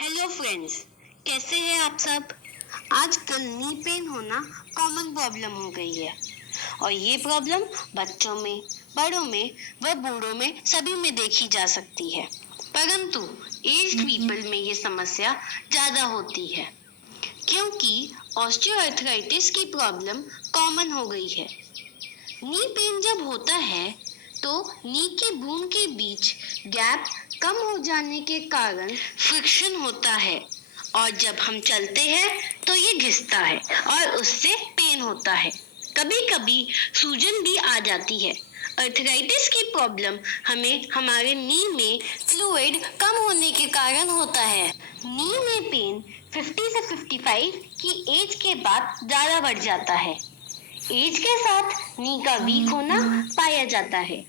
Hello friends, कैसे हैं आप सब। आजकल नी पेन होना कॉमन प्रॉब्लम हो गई है और ये प्रॉब्लम बच्चों में, बड़ों में व बूढ़ों में सभी में देखी जा सकती है। परंतु एज्ड पीपल में ये समस्या ज़्यादा होती है क्योंकि ऑस्टियोआर्थराइटिस की प्रॉब्लम कॉमन हो गई है। नी पेन जब होता है तो नी के बोन के बीच गैप कम हो जाने के कारण फ्रिक्शन होता है और जब हम चलते हैं तो ये घिसता है और उससे पेन होता है। कभी कभी सूजन भी आ जाती है। अर्थराइटिस की प्रॉब्लम हमें हमारे नी में फ्लूइड कम होने के कारण होता है। नी में पेन 50 से 55 की एज के बाद ज़्यादा बढ़ जाता है। एज के साथ नी का वीक होना पाया जाता है।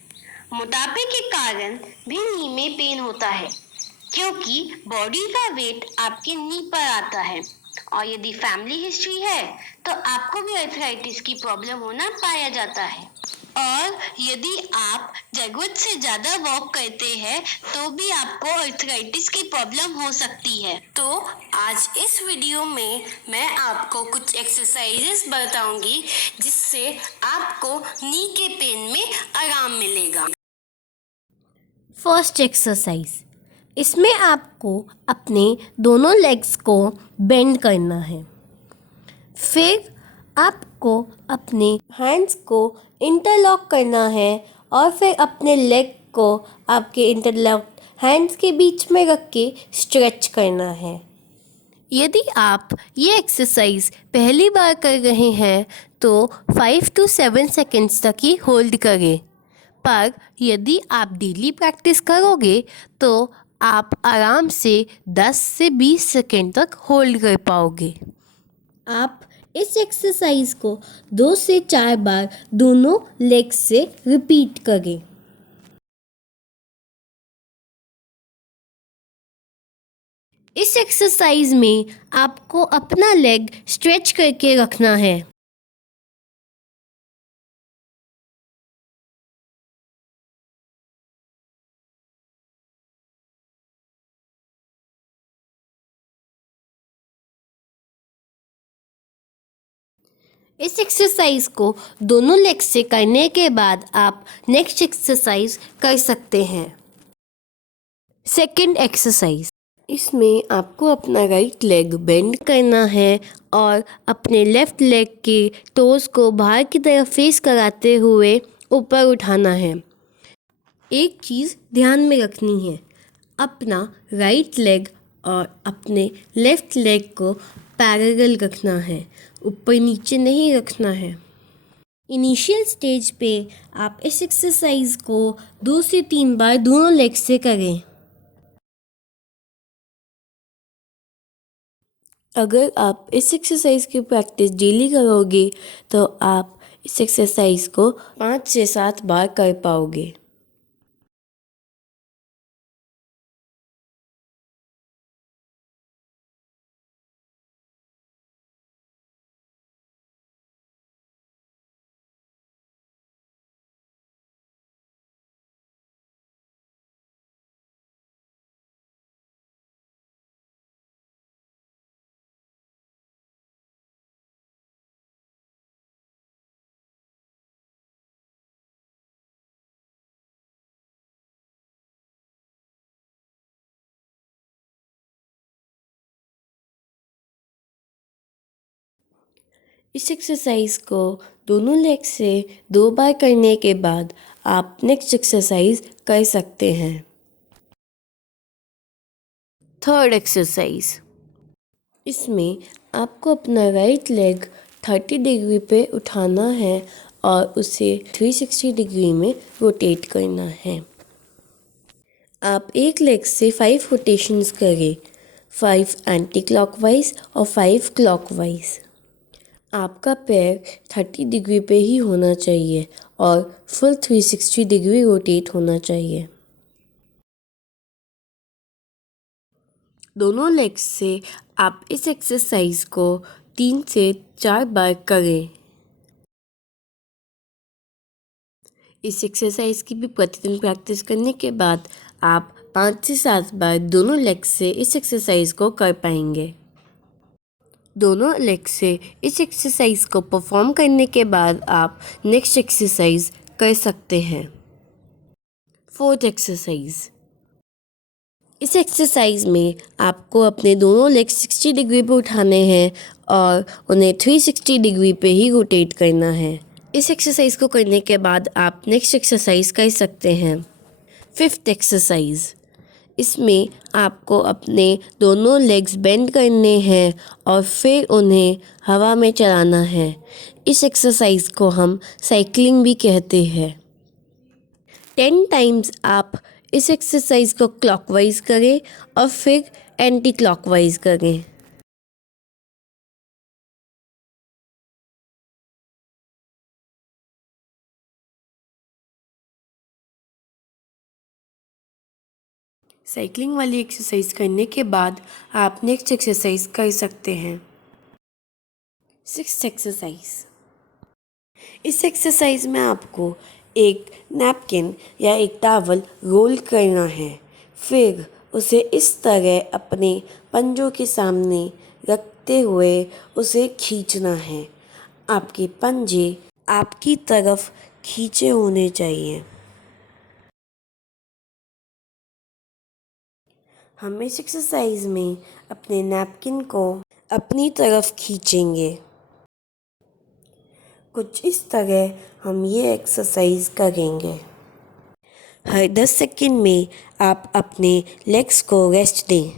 मोटापे के कारण भी नी में पेन होता है क्योंकि बॉडी का वेट आपके नी पर आता है और यदि फैमिली हिस्ट्री है तो आपको भी अर्थराइटिस की प्रॉब्लम होना पाया जाता है। और यदि आप जरूरत से ज्यादा वॉक करते हैं तो भी आपको अर्थराइटिस की प्रॉब्लम हो सकती है। तो आज इस वीडियो में मैं आपको कुछ एक्सरसाइजेस बताऊंगी जिससे आपको नी के पेन में आराम मिलेगा। फर्स्ट एक्सरसाइज, इसमें आपको अपने दोनों लेग्स को बेंड करना है। फिर आपको अपने हैंड्स को इंटरलॉक करना है और फिर अपने लेग को आपके इंटरलॉक हैंड्स के बीच में रख के स्ट्रेच करना है। यदि आप ये एक्सरसाइज पहली बार कर रहे हैं तो 5 to 7 सेकेंड्स तक ही होल्ड करें, पर यदि आप डेली प्रैक्टिस करोगे तो आप आराम से 10 से 20 सेकेंड तक होल्ड कर पाओगे। आप इस एक्सरसाइज को 2 से 4 बार दोनों लेग्स से रिपीट करें। इस एक्सरसाइज में आपको अपना लेग स्ट्रेच करके रखना है। इस एक्सरसाइज को दोनों लेग से करने के बाद आप नेक्स्ट एक्सरसाइज कर सकते हैं। सेकंड एक्सरसाइज, इसमें आपको अपना राइट लेग बेंड करना है और अपने लेफ्ट लेग के टोज को बाहर की तरफ फेस कराते हुए ऊपर उठाना है। एक चीज़ ध्यान में रखनी है, अपना राइट लेग और अपने लेफ्ट लेग को पैरेलल रखना है, ऊपर नीचे नहीं रखना है। इनिशियल स्टेज पे आप इस एक्सरसाइज को 2 से 3 बार दोनों लेग से करें। अगर आप इस एक्सरसाइज की प्रैक्टिस डेली करोगे तो आप इस एक्सरसाइज को 5 से 7 बार कर पाओगे। इस एक्सरसाइज को दोनों लेग से 2 बार करने के बाद आप नेक्स्ट एक्सरसाइज कर सकते हैं। थर्ड एक्सरसाइज, इसमें आपको अपना राइट लेग 30 डिग्री पे उठाना है और उसे 360 डिग्री में रोटेट करना है। आप एक लेग से 5 रोटेशंस करें, 5 एंटी क्लॉकवाइज और 5 क्लॉकवाइज। आपका पैर 30 डिग्री पे ही होना चाहिए और फुल 360 डिग्री रोटेट होना चाहिए। दोनों लेग्स से आप इस एक्सरसाइज को 3 से 4 बार करें। इस एक्सरसाइज की भी प्रतिदिन प्रैक्टिस करने के बाद आप 5 से 7 बार दोनों लेग से इस एक्सरसाइज को कर पाएंगे। दोनों लेग से इस एक्सरसाइज को परफॉर्म करने के बाद आप नेक्स्ट एक्सरसाइज कर सकते हैं। 4th exercise. इस एक्सरसाइज में आपको अपने दोनों लेग्स 60 डिग्री पे उठाने हैं और उन्हें 360 डिग्री पे ही रोटेट करना है। इस एक्सरसाइज को करने के बाद आप नेक्स्ट एक्सरसाइज कर सकते हैं। 5th exercise. इसमें आपको अपने दोनों लेग्स बेंड करने हैं और फिर उन्हें हवा में चलाना है। इस एक्सरसाइज को हम साइकिलिंग भी कहते हैं। 10 टाइम्स आप इस एक्सरसाइज को क्लॉकवाइज करें और फिर एंटी क्लॉकवाइज करें। साइकिलिंग वाली एक्सरसाइज करने के बाद आप नेक्स्ट एक्सरसाइज कर सकते हैं। 6th exercise. इस एक्सरसाइज में आपको एक नैपकिन या एक टॉवल रोल करना है, फिर उसे इस तरह अपने पंजों के सामने रखते हुए उसे खींचना है। आपके पंजे आपकी तरफ खींचे होने चाहिए। हम इस एक्सरसाइज में अपने नैपकिन को अपनी तरफ खींचेंगे। कुछ इस तरह हम ये एक्सरसाइज करेंगे। हर 10 सेकंड में आप अपने लेग्स को रेस्ट दें।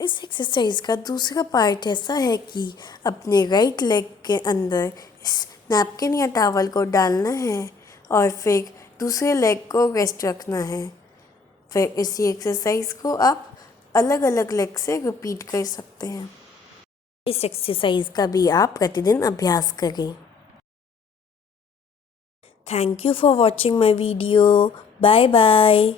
इस एक्सरसाइज का दूसरा पार्ट ऐसा है कि अपने राइट लेग के अंदर इस नैपकिन या टॉवल को डालना है और फिर दूसरे लेग को रेस्ट रखना है। फिर इसी एक्सरसाइज को आप अलग अलग लेग से रिपीट कर सकते हैं। इस एक्सरसाइज का भी आप प्रतिदिन अभ्यास करें। Thank you for watching my video. Bye bye.